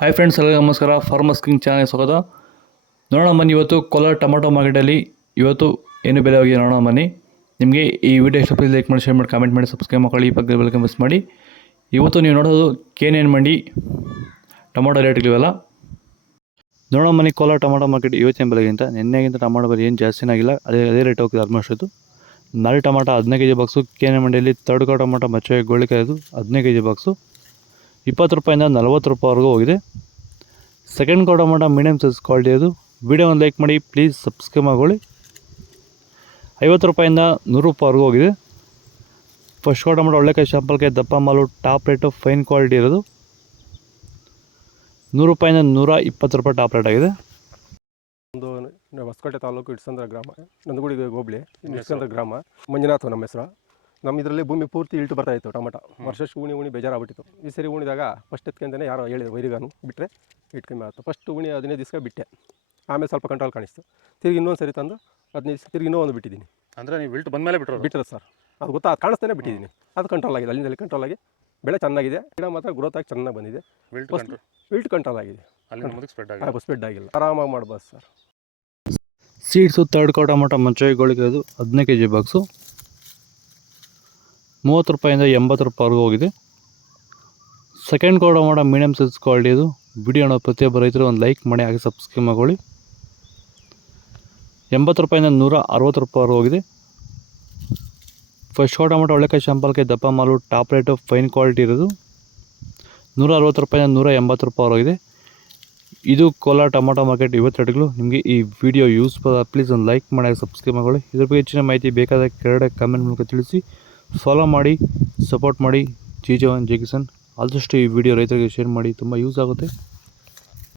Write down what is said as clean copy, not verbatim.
Hi friends, ಎಲ್ಲರಿಗೂ ನಮಸ್ಕಾರ. Farmers king channel ಸ್ವಾಗತ. ನೋಡೋಣ ಬನ್ನಿ, ಇವತ್ತು ಕೋಲಾರ ಟೊಮಾಟೊ ಮಾರ್ಕೆಟಲ್ಲಿ ಇವತ್ತು ಏನು ಬೆಲೆ ಹೋಗಿದೆ ನೋಡೋಣ ಬನ್ನಿ. ನಿಮಗೆ ಈ ವಿಡಿಯೋ ಇಷ್ಟ ಲೈಕ್ ಮಾಡಿ, ಶೇರ್ ಮಾಡಿ, ಕಾಮೆಂಟ್ ಮಾಡಿ, ಸಬ್ಸ್ಕ್ರೈಬ್ ಮಾಡಿ, ಈ ಪಕ್ಕದ ಬೆಲ್ ಮಿಸ್ ಮಾಡಿ. ಇವತ್ತು ನೀವು ನೋಡೋದು KNN ಮಂಡಿ ಟೊಮಾಟೊ ರೇಟ್ಗಳಿವೆಲ್ಲ ನೋಡೋಣ ಬನ್ನಿ. ಕೋಲಾರ ಟೊಮಾಟೊ ಮಾರ್ಕೆಟ್ ಇವತ್ತಿನ ಬೆಲೆಗಿಂತ ನಿನ್ನೆಗಿಂತ ಟೊಮಾಟೊ ಬೆಲೆ ಏನು ಜಾಸ್ತಿನೇ ಆಗಿಲ್ಲ, ಅದೇ ರೇಟ್ ಹೋಗ್ತಿದೆ ಆಲ್ಮೋಸ್ಟ್. ಇದು ನಾಳೆ ಟೊಮಾಟೊ 15 kg ಬಾಕ್ಸು KNN ಮಂಡಿಯಲ್ಲಿ. ತರ್ಡ್ ಕೋ ಟೊಮಾಟೊ ಮಚ್ಚೆ ಗೋಳಿಕಾಯ್ದು 15 kg ಬಾಕ್ಸು 20 ರೂಪಾಯಿಂದ 40 ರೂಪಾಯಿವರೆಗೂ ಹೋಗಿದೆ. ಸೆಕೆಂಡ್ ಕೋ ಟೊಮಾಟೊ ಮೀಡಿಯಮ್ ಸೈಜ್ ಕ್ವಾಲಿಟಿ ಅದು. ವಿಡಿಯೋ ಒಂದು ಲೈಕ್ ಮಾಡಿ, ಪ್ಲೀಸ್ ಸಬ್ಸ್ಕ್ರೈಬ್ ಮಾಡ್ಕೊಳ್ಳಿ. 50 ರೂಪಾಯಿಂದ 100 ರೂಪಾಯಿವರೆಗೂ ಹೋಗಿದೆ. ಫಸ್ಟ್ ಕೋ ಟೊಮಾಟೊ ಒಳ್ಳೆಕಾಯಿ ಶಾಂಪಲ್ಗೆ ದಪ್ಪ ಮಾಲು ಟಾಪ್ ರೇಟು ಫೈನ್ ಕ್ವಾಲಿಟಿ ಇರೋದು 100 ರೂಪಾಯಿಂದ 120 ರೂಪಾಯಿ ಟಾಪ್ ರೇಟ್ ಆಗಿದೆ. ಒಂದು ಹೊಸಕೋಟೆ ತಾಲೂಕು ಇಟ್ಸಂದ್ರ ಗ್ರಾಮ, ನಂದಗುಡಿ ಹೋಬಳಿ ಇಟ್ಸಂದ್ರ ಗ್ರಾಮ. ಮಂಜುನಾಥ್ ನಮ್ಮ ಹೆಸರು. ನಮ್ಮ ಇದರಲ್ಲಿ ಭೂಮಿ ಪೂರ್ತಿ ಇಳ್ಟು ಬರ್ತಾಯಿತ್ತು ಟೊಮಾಟೊ. ವರ್ಷಕ್ಕೆ ಉಣಿ ಬೇಜಾರಾಗ್ಬಿಟ್ಟಿತ್ತು. ಈ ಸರಿ ಉಣಿದಾಗ ಫಸ್ಟ್ ಎತ್ಕೊಂಡೇ ಯಾರೋ ಹೇಳಿದ್ರು ವೈರಿಗಾನು ಬಿಟ್ಟರೆ ಇಟ್ಟು ಕಮ್ಮಿ ಆಯಿತು. ಫಸ್ಟ್ ಉಣಿ 15 ದಿವಸ ಬಿಟ್ಟೆ, ಆಮೇಲೆ ಸ್ವಲ್ಪ ಕಂಟ್ರೋಲ್ ಕಾಣಿಸ್ತು. ತಿರುಗಿ ಇನ್ನೊಂದು ಸರಿ ತಂದು 15 ದಿವಸ ತಿರುಗಿ ಇನ್ನೂ ಒಂದು ಬಿಟ್ಟಿದ್ದೀನಿ. ಅಂದರೆ ನೀವು ಇಳ್ಟು ಬಂದ ಮೇಲೆ ಬಿಟ್ಟರೆ ಸರ್, ಅದು ಕಾಣಿಸ್ತಾನೆ ಬಿಟ್ಟಿದ್ದೀನಿ. ಅದು ಕಂಟ್ರೋಲ್ ಆಗಿದೆ, ಅಲ್ಲಿಂದಲ್ಲಿ ಕಂಟ್ರೋಲ್ ಆಗಿ ಬೆಳೆ ಚೆನ್ನಾಗಿದೆ. ಗಿಡ ಮಾತ್ರ ಗ್ರೋತ್ ಆಗಿ ಚೆನ್ನಾಗಿ ಬಂದಿದೆ. ವಿಲ್ಟ್ ಕಂಟ್ರೋಲ್ ಆಗಿದೆ, ಸ್ಪ್ರೆಡ್ ಆಗಿಲ್ಲ. ಆರಾಮಾಗಿ ಮಾಡ್ಬೋದು ಸರ್. ಸೀಡ್ಸು ತರ್ಡ್ ಕೋ ಟೊಮಾಟೊ ಮಂಚೆಗೋಳಿಗೆ ಅದು 15 kg ಬಾಕ್ಸು 30 ರೂಪಾಯಿಂದ 80 ರೂಪಾಯಿವರೆಗೂ ಹೋಗಿದೆ. ಸೆಕೆಂಡ್ ಕೋ ಟೊಮಾಟೊ ಮೀಡಿಯಮ್ ಸೈಜ್ ಕ್ವಾಲಿಟಿ ಅದು. ವಿಡಿಯೋ ಅನ್ನೋ ಪ್ರತಿಯೊಬ್ಬ ರೈತರು ಒಂದು ಲೈಕ್ ಮಾಡಿ, ಹಾಗೆ ಸಬ್ಸ್ಕ್ರೈಬ್ ಮಾಡ್ಕೊಳ್ಳಿ. 80 ರೂಪಾಯಿಂದ 160 ರೂಪಾಯಿವರೆಗೂ ಹೋಗಿದೆ. ಫಸ್ಟ್ ಕೋ ಟೊಮಾಟೊ ಒಳ್ಳೆಕಾಯಿ ಶಾಂಪಲ್ಗೆ ದಪ್ಪ ಮಾಲು ಟಾಪ್ ರೇಟು ಫೈನ್ ಕ್ವಾಲಿಟಿ ಇರೋದು 160 ರೂಪಾಯಿಂದ 180 ರೂಪಾಯಿವರೆಗೂ ಹೋಗಿದೆ. ಇದು ಕೋಲಾರ ಟೊಮಾಟೊ ಮಾರ್ಕೆಟ್ ಇವತ್ತು ರೇಟ್ಗಳು. ನಿಮಗೆ ಈ ವಿಡಿಯೋ ಯೂಸ್ಫುಲ್, ಪ್ಲೀಸ್ ಒಂದು ಲೈಕ್ ಮಾಡಿ, ಸಬ್ಸ್ಕ್ರೈಬ್ ಮಾಡ್ಕೊಳ್ಳಿ. ಇದ್ರ ಬಗ್ಗೆ ಹೆಚ್ಚಿನ ಮಾಹಿತಿ ಬೇಕಾದ ಕೆಳಗಡೆ ಕಮೆಂಟ್ ಮೂಲಕ ತಿಳಿಸಿ. ಫಾಲೋ ಮಾಡಿ, ಸಪೋರ್ಟ್ ಮಾಡಿ. ಜೈ ಜವಾನ್ ಜೈ ಕಿಸಾನ್. ಆದಷ್ಟು ಈ ವಿಡಿಯೋ ರೈತರಿಗೆ ಶೇರ್ ಮಾಡಿ, ತುಂಬ ಯೂಸ್ ಆಗುತ್ತೆ.